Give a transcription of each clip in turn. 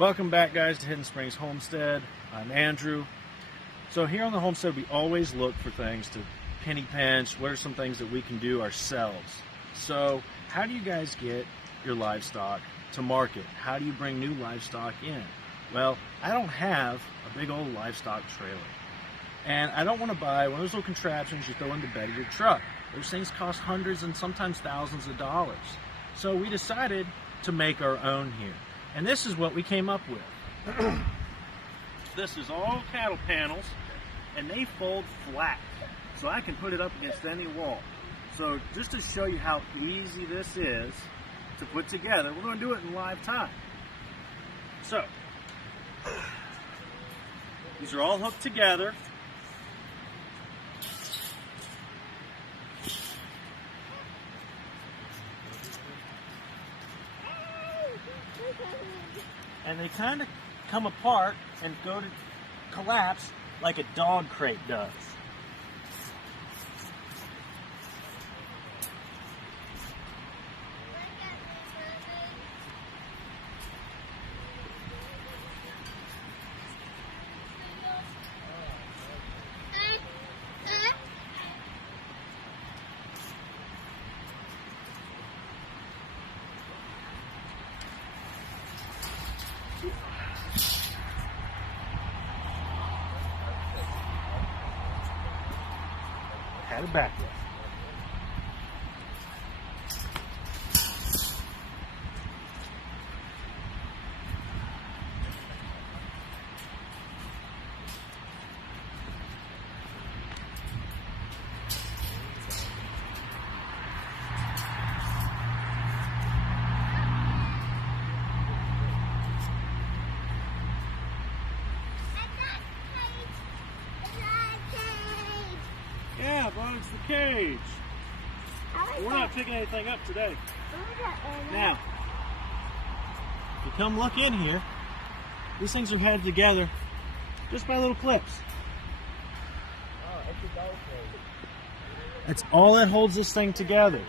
Welcome back, guys, to Hidden Springs Homestead. I'm Andrew. So here on the homestead, we always look for things to penny pinch. What are some things that we can do ourselves? So how do you guys get your livestock to market? How do you bring new livestock in? Well, I don't have a big old livestock trailer. And I don't want to buy one of those little contraptions you throw in the bed of your truck. Those things cost hundreds and sometimes thousands of dollars. So we decided to make our own here. And this is what we came up with. This is all cattle panels, and they fold flat. So I can put it up against any wall. So just to show you how easy this is to put together, we're going to do it in live time. So, these are all hooked together. And they kind of come apart and go to collapse like a dog crate does. Had it back there. Yeah, but it's the cage. We're not picking anything up today. Now, if you come look in here, these things are held together just by little clips. That's all that holds this thing together.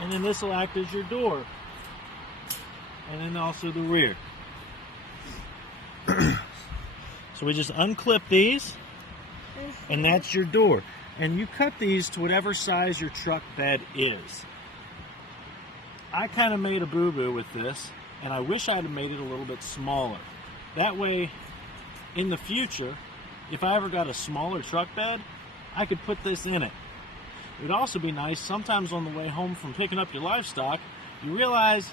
And then this will act as your door. And then also the rear. So we just unclip these, and that's your door. And you cut these to whatever size your truck bed is. I kind of made a boo-boo with this, and I wish I'd have made it a little bit smaller. That way, in the future, if I ever got a smaller truck bed, I could put this in it. It would also be nice, sometimes on the way home from picking up your livestock, you realize,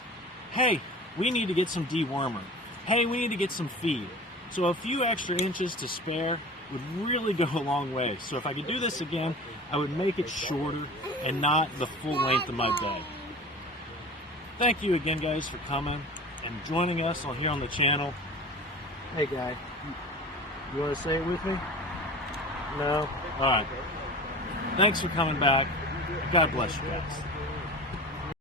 hey, we need to get some dewormer. Hey, we need to get some feed. So a few extra inches to spare would really go a long way. So if I could do this again, I would make it shorter and not the full length of my bed. Thank you again, guys, for coming and joining us here on the channel. Hey, guy, you want to say it with me? No? All right. Thanks for coming back. God bless you guys.